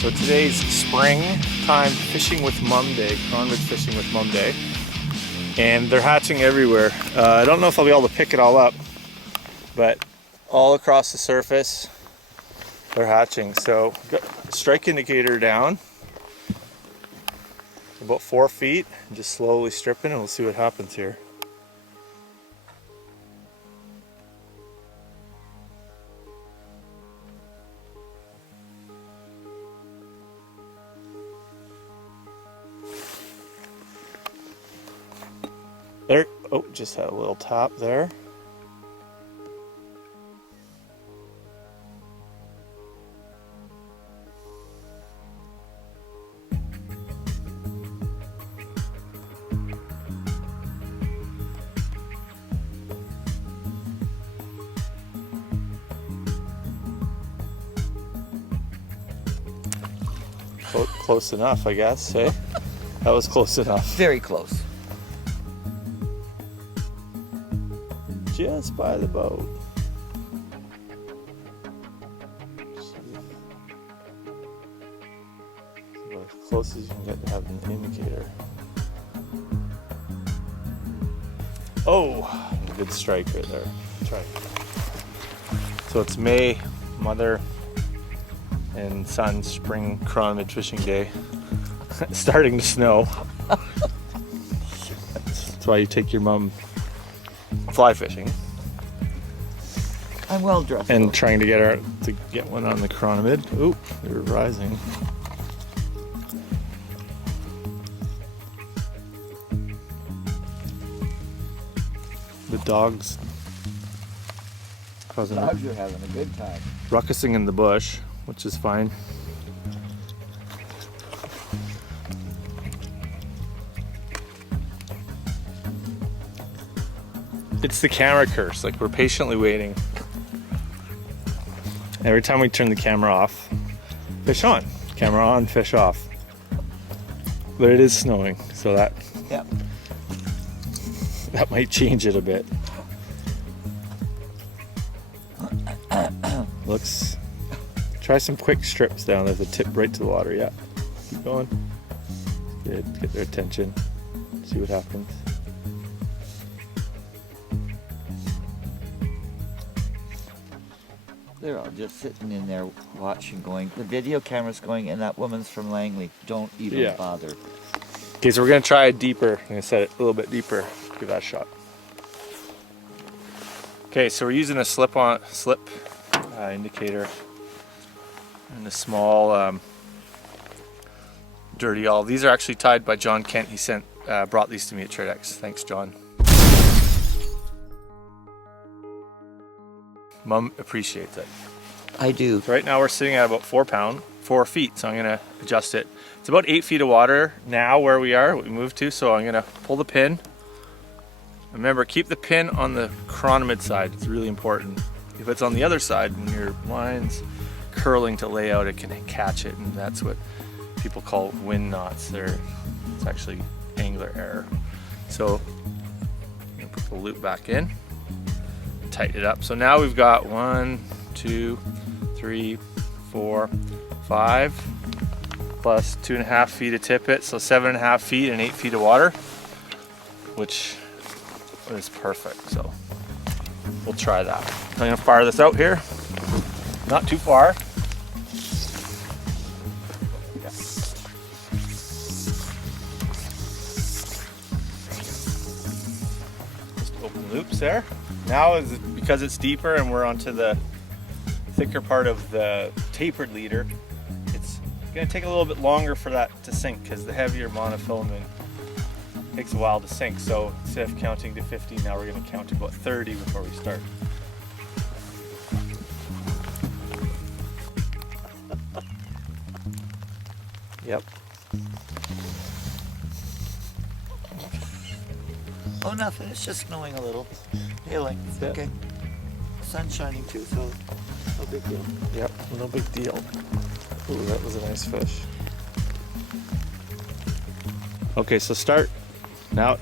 So today's springtime fishing with Mum Day, Chironomid fishing with Mum Day, and they're hatching everywhere. I don't know if I'll be able to pick it all up, but all across the surface they're hatching. So got the strike indicator down about 4 feet, and just slowly stripping, and we'll see what happens here. There, oh, just had a little tap there. Close enough, I guess, hey? That was close enough. Very close. Just by the boat. About as close as you can get to have an indicator. Oh, good strike right there. Try. So it's May, mother and son spring chironomid fishing day. It's starting to snow. That's why you take your mom fly fishing. I'm well dressed. And trying to get her to get one on the Chironomid. Oop, they're rising. The dogs causing Dogs are having a good time. ruckusing in the bush, which is fine. It's the camera curse, like we're patiently waiting. Every time we turn the camera off, fish on. Camera on, fish off. But it is snowing, so that Yep. that might change it a bit. Looks, try some quick strips down there, the tip right to the water, yeah. Keep going. Good, get their attention. See what happens. They're all just sitting in there watching, going, the video camera's going, and that woman's from Langley. Don't even bother. Okay, so we're gonna try it deeper. I'm gonna set it a little bit deeper. Give that a shot. Okay, so we're using a slip indicator and a small dirty olive. These are actually tied by John Kent. He brought these to me at Tradex. Thanks, John. Mum appreciates it. I do. So right now we're sitting at about 4 feet, so I'm gonna adjust it. It's about 8 feet of water now where we are, what we moved to, so I'm gonna pull the pin. Remember, keep the pin on the Chironomid side, it's really important. If it's on the other side, when your line's curling to lay out, it can catch it, and that's what people call wind knots. It's actually angler error. So I'm gonna put the loop back in. Tighten it up. So now we've got 1, 2, 3, 4, 5, plus 2.5 feet of tippet, so 7.5 feet and 8 feet of water, which is perfect. So we'll try that. I'm gonna fire this out here. Not too far. Yeah. Just open loops there. Now, because it's deeper and we're onto the thicker part of the tapered leader, it's going to take a little bit longer for that to sink because the heavier monofilament takes a while to sink. So instead of counting to 50, now we're going to count to about 30 before we start. Yep. Oh, nothing. It's just snowing a little. Hailing. It's okay. Sun's shining too, so no big deal. Yep, no big deal. Ooh, that was a nice fish. Okay, so start. Now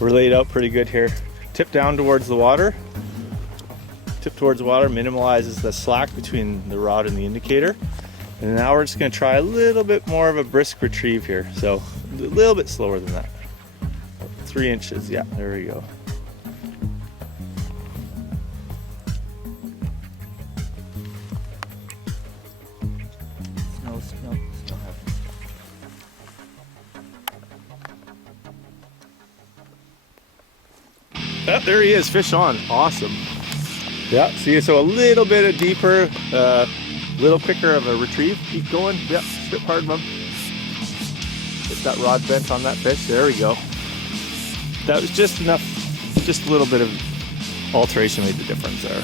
we're laid out pretty good here. Tip down towards the water. Tip towards the water minimalizes the slack between the rod and the indicator. And now we're just gonna try a little bit more of a brisk retrieve here. So a little bit slower than that. 3 inches, yeah, there we go. Snow. Oh, there he is, fish on, awesome. Yeah, see, so a little bit of deeper, little quicker of a retrieve. Keep going, yep, strip hard, mum. Get that rod bent on that fish, there we go. That was just enough, just a little bit of alteration made the difference there.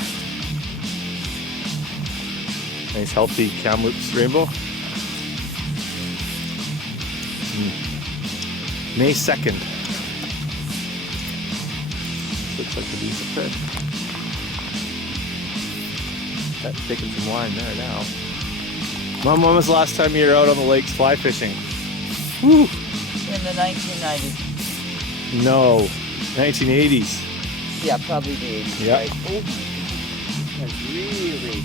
Nice healthy Kamloops rainbow. May 2nd. Looks like a decent fish. That's taking some line there now. Mom, when was the last time you were out on the lakes fly fishing? Woo! In the 1990s. No, 1980s. Yeah, probably the 80s. Yeah. Right? Oh my God. That's really.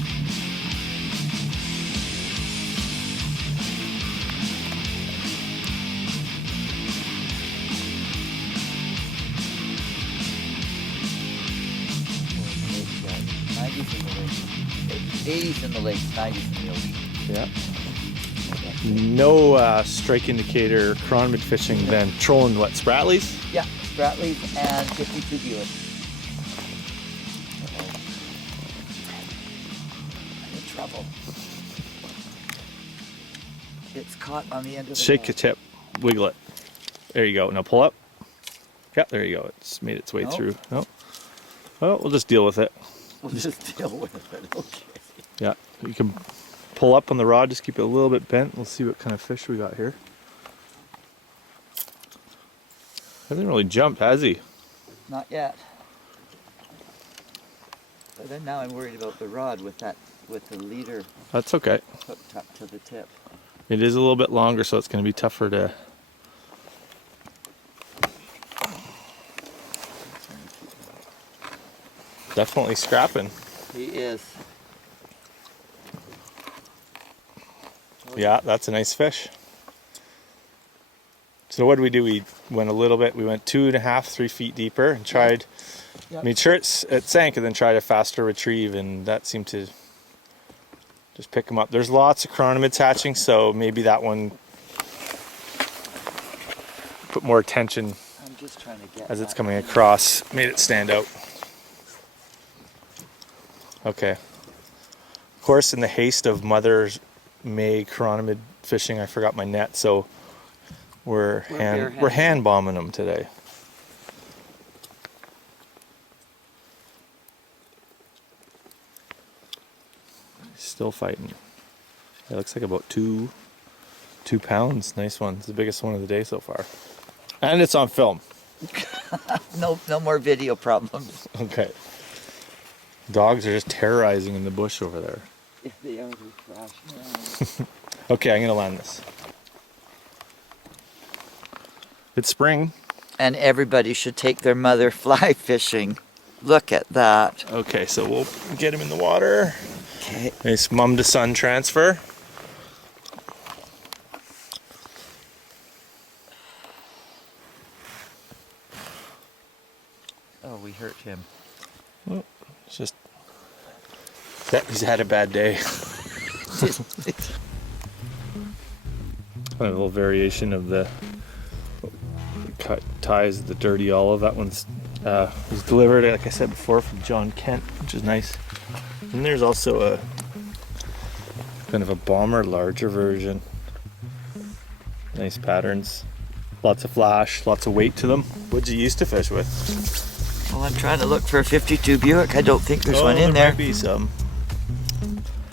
'80s in the lakes, '90s in the ocean. Yeah. No strike indicator Chironomid fishing then. Trolling what, Spratley's? Yeah, Spratley's and 52 Buick. I'm in trouble. It's caught on the end of the Shake net. the tip, wiggle it. There you go. Now pull up. Yeah, there you go. It's made its way through. No. Well, we'll just deal with it. We'll just deal with it, okay. Yeah, you can pull up on the rod, just keep it a little bit bent. We'll see what kind of fish we got here. Hasn't really jumped, has he? Not yet. But then now I'm worried about the rod with the leader That's okay. hooked up to the tip. It is a little bit longer, so it's going to be tougher to... Definitely scrapping. He is. Yeah, that's a nice fish. So what did we do? We went a little bit, we went 2.5, 3 feet deeper and tried, Yep. made sure it sank and then tried a faster retrieve, and that seemed to just pick them up. There's lots of chironomids hatching, so maybe that one put more attention I'm just trying to get as it's that. coming across, made it stand out. Okay. Of course, in the haste of Mother's May chironomid fishing, I forgot my net, so we're hand bombing them today. Still fighting. It looks like about 2 pounds. Nice one. It's the biggest one of the day so far, and it's on film. No more video problems. Okay. Dogs are just terrorizing in the bush over there. If they are, they crash. Okay, I'm gonna land this. It's spring. And everybody should take their mother fly fishing. Look at that. Okay, so we'll get him in the water. Okay. Nice mum to son transfer. Oh, we hurt him. Well, it's just that he's had a bad day. Kind of a little variation of the cut ties, the dirty olive. That one's was delivered, like I said before, from John Kent, which is nice. And there's also a kind of a bomber, larger version. Nice patterns, lots of flash, lots of weight to them. What'd you used to fish with? Well, I'm trying to look for a 52 Buick. I don't think there's one in there there. Might be some.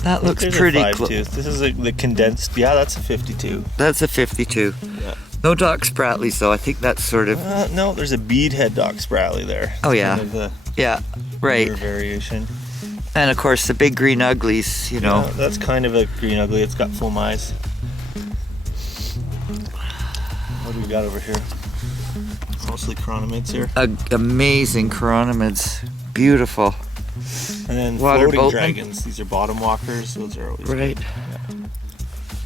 That looks There's pretty a close. 5-tooth. This is the condensed. Yeah, that's a 52. That's a 52. Yeah. No Doc Spratley's though. I think that's sort of. No, there's a beadhead Doc Spratley there. Oh, yeah. Kind of the Yeah, right. newer variation. And of course the big green uglies, you know. Yeah, that's kind of a green ugly. It's got full eyes. What do we got over here? Mostly chironomids here. Amazing chironomids. Beautiful. And then Water floating boatman. dragons. These are bottom walkers. Those are always Right. good. Yeah.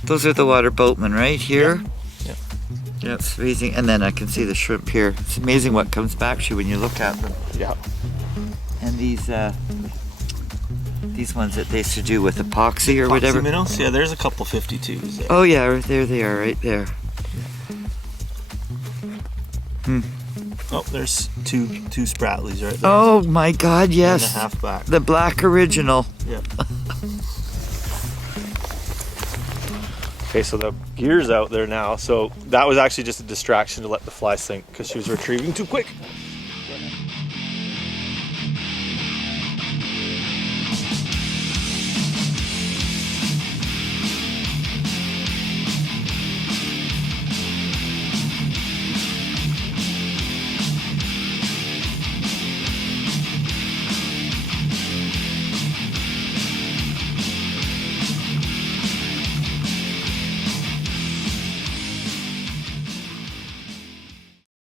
Those are the water boatmen right here. Yep. Yeah, it's amazing. And then I can see the shrimp here. It's amazing what comes back to you when you look at them. Yeah. And these ones that they used to do with epoxy or whatever. Minnows? Yeah, there's a couple 52s there. Oh yeah, there they are, right there. Oh, there's two Spratleys right there. Oh my God, yes. And a halfback. The black original. Yeah. Okay, so the gear's out there now. So that was actually just a distraction to let the fly sink because she was retrieving too quick.